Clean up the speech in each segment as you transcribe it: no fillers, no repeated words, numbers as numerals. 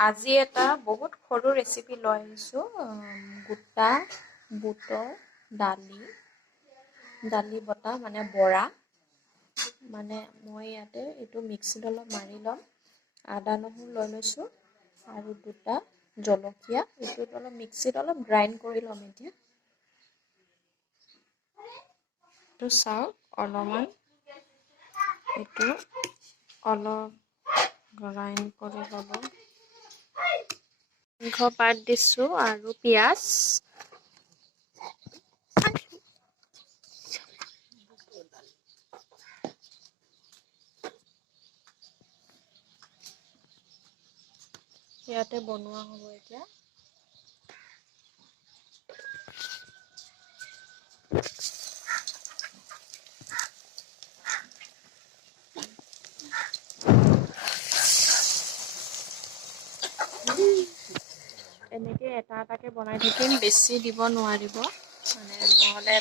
আজি এটা বহুত সৰু ৰেচিপি লৈ আহিছোঁ গোটা বুটৰ দালি বটা মানে বৰা মানে মই ইয়াতে এইটো মিক্সিত অলপ মাৰি ল'ম আদা নহৰু লৈ লৈছোঁ আৰু দুটা জলকীয়া এইটোত অলপ মিক্সিত অলপ গ্ৰাইণ্ড কৰি ল'ম এতিয়া এইটো চাওক অলপমান এইটো অলপ গ্ৰাইণ্ড কৰি ল'ব পাত দিছোঁ আৰু পিঁয়াজ ইয়াতে বনোৱা হ'ব এতিয়া এনেকৈ এটা এটাকৈ বনাই থাকিম বেছি দিব নোৱাৰিব মানে নহ'লে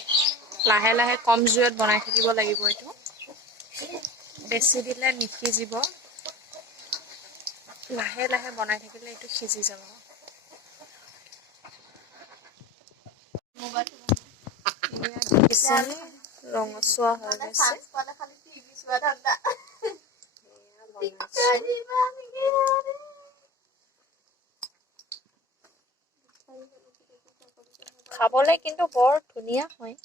লাহে লাহে কম জুইত বনাই থাকিব লাগিব এইটো বেছি দিলে নিসিজিব লাহে লাহে বনাই থাকিলে এইটো সিজি যাব ৰঙচুৱা হৈ গৈছে খাবলৈ কিন্তু বৰ ধুনীয়া হয়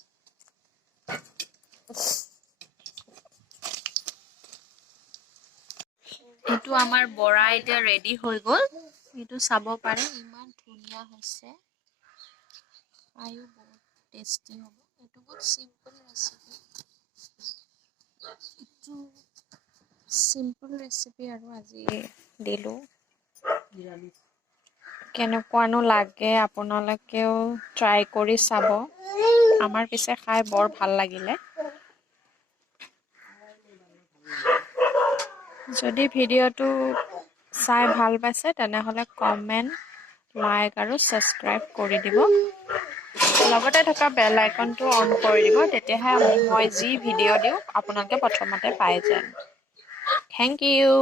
এইটো আমাৰ বৰা এতিয়া ৰেডি হৈ গ'ল এইটো চাব পাৰে ইমান ধুনীয়া হৈছে খায়ো বহুত টেষ্টি হ'ব এইটো বহুত চিম্পল ৰেচিপি আৰু আজি দিলোঁ কেনেকুৱানো লাগে আপোনালোকেও ট্ৰাই কৰি চাব আমাৰ পিছে খাই বৰ ভাল লাগিলে যদি ভিডিঅ'টো চাই ভাল পাইছে তেনেহ'লে কমেণ্ট লাইক আৰু ছাবস্ক্ৰাইব কৰি দিব লগতে থকা বেল আইকনটো অন কৰি দিব তেতিয়াহে মই যি ভিডিঅ' দিওঁ আপোনালোকে প্ৰথমতে পাই যায় থেংক ইউ